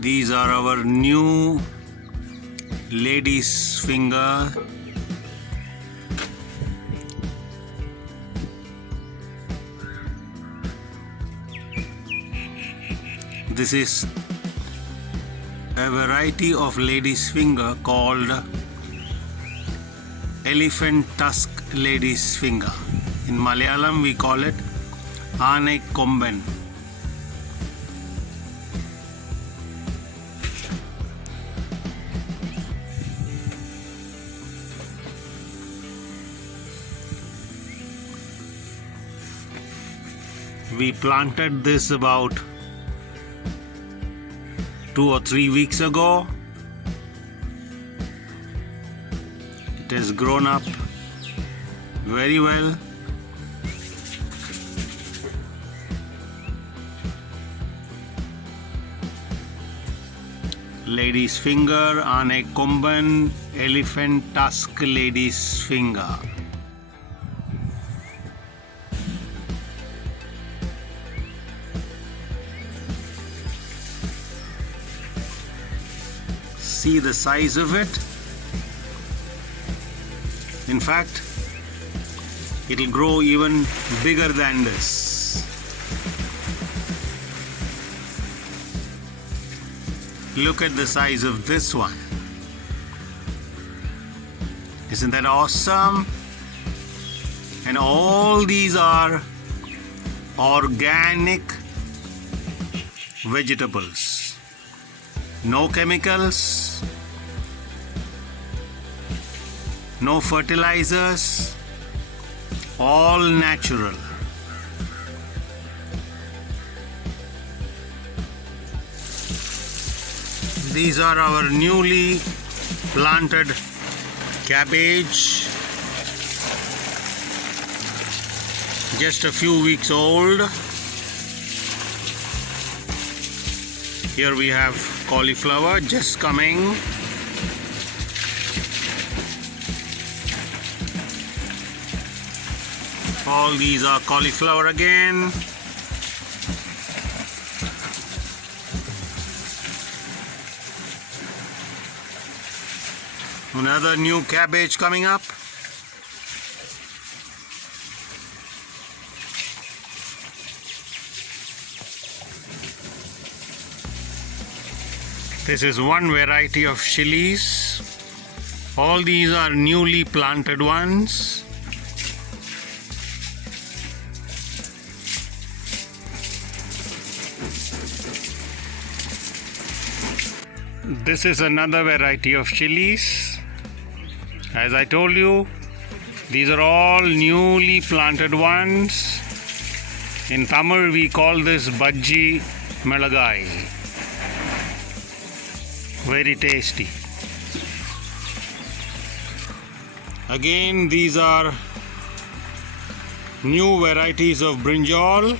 These are our new lady's finger. This is a variety of lady's finger called elephant tusk lady's finger. In Malayalam we call it Vermicompost. We planted this about 2 or 3 weeks ago. It has grown up very well. Lady's finger, Vermicompost, elephant tusk lady's finger. See the size of it. In fact, it'll grow even bigger than this. Look at the size of this one. Isn't that awesome? And all these are organic vegetables. No chemicals, no fertilizers, all natural. These are our newly planted cabbage, just a few weeks old. Here we have cauliflower just coming. All these are cauliflower again. Another new cabbage coming up. This is one variety of chilies. All these are newly planted ones. This is another variety of chilies. As I told you, these are all newly planted ones. In Tamil we call this bajji melagai. Very tasty. Again, these are new varieties of brinjal.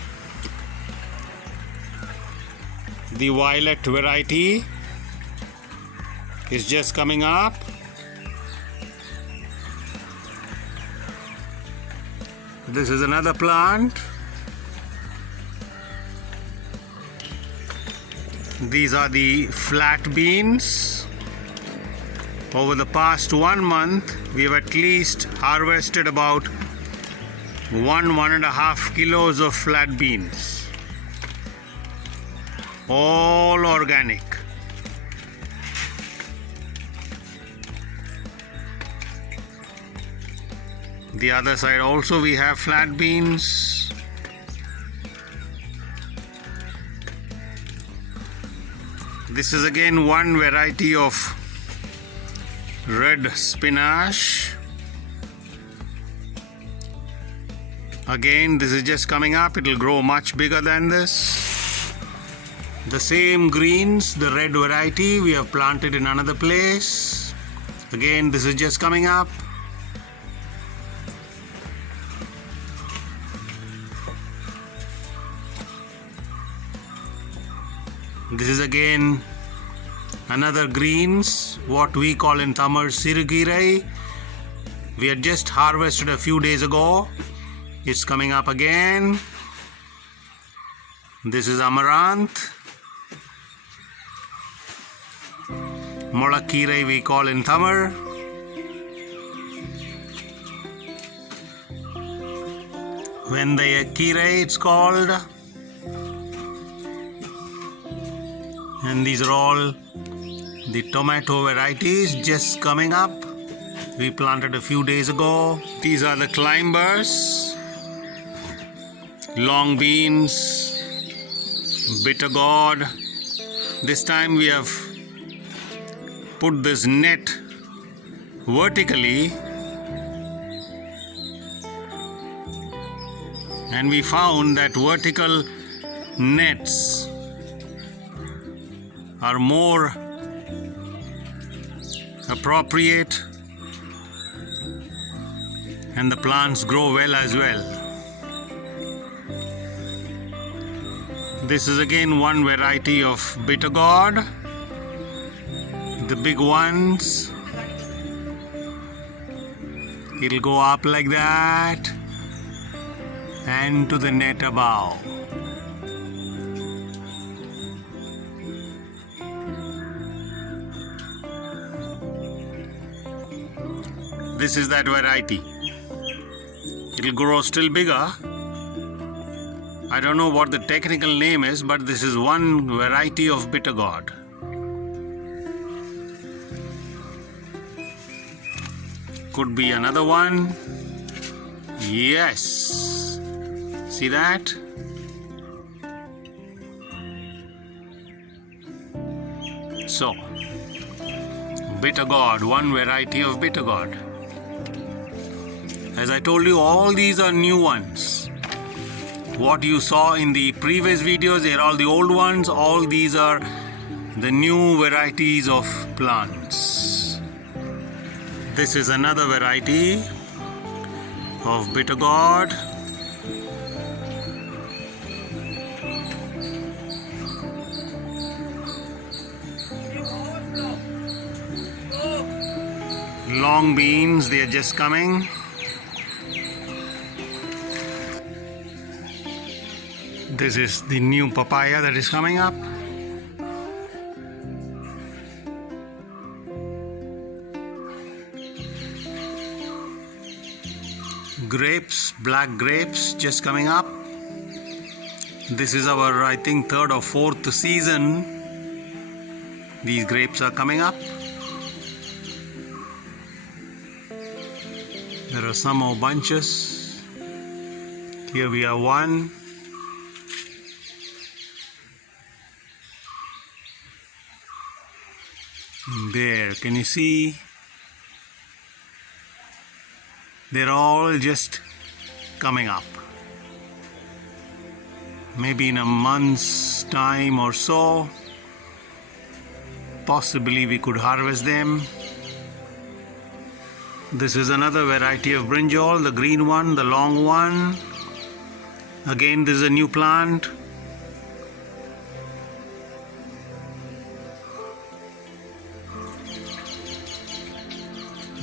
The violet variety is just coming up. This is another plant. These are the flat beans. Over the past 1 month, we have at least harvested about 1.5 kilos of flat beans. All organic. The other side also we have flat beans. This is again one variety of red spinach. Again, this is just coming up. It will grow much bigger than this. The same greens, the red variety, we have planted in another place. Again, this is just coming up. This is again another greens, what we call in Tamil sirugirai. We had just harvested a few days ago. It's coming up again. This is amaranth. Molakire we call in Tamil. Vendayakire it's called. And these are all the tomato varieties just coming up. We planted a few days ago. These are the climbers, long beans, bitter gourd. This time we have put this net vertically, and we found that vertical nets are more appropriate and the plants grow well as well. This is again one variety of bitter gourd. The big ones, it'll go up like that and to the net above. This is that variety. It'll grow still bigger. I don't know what the technical name is, but this is one variety of bitter gourd. Could be another one. Yes. See that? So, bitter gourd, one variety of bitter gourd. As I told you, all these are new ones. What you saw in the previous videos, they are all the old ones. All these are the new varieties of plants. This is another variety of bitter gourd. Long beans, they are just coming. This is the new papaya that is coming up. Grapes, black grapes just coming up. This is our, I think, third or fourth season. These grapes are coming up. There are some more bunches. Here we have one. There, can you see? They're all just coming up. Maybe in a month's time or so, possibly we could harvest them. This is another variety of brinjal, the green one, the long one. Again, this is a new plant.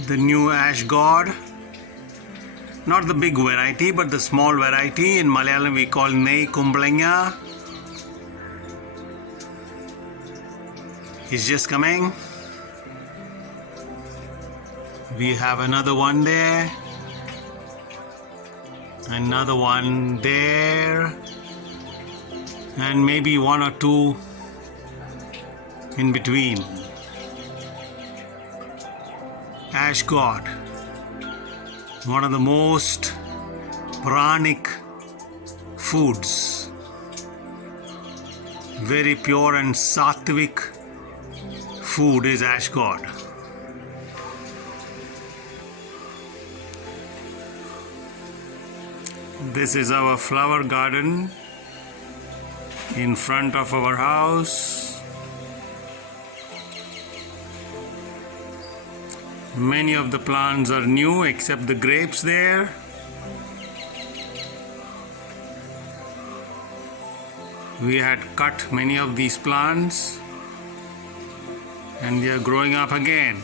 The new ash gourd, not the big variety but the small variety. In Malayalam we call Nei Kumblanga. It's just coming. We have another one there, another one there, and maybe one or two in between. Ash gourd, one of the most pranic foods, very pure and sattvic food is ash gourd. This is our flower garden in front of our house. Many of the plants are new except the grapes there. We had cut many of these plants and they are growing up again.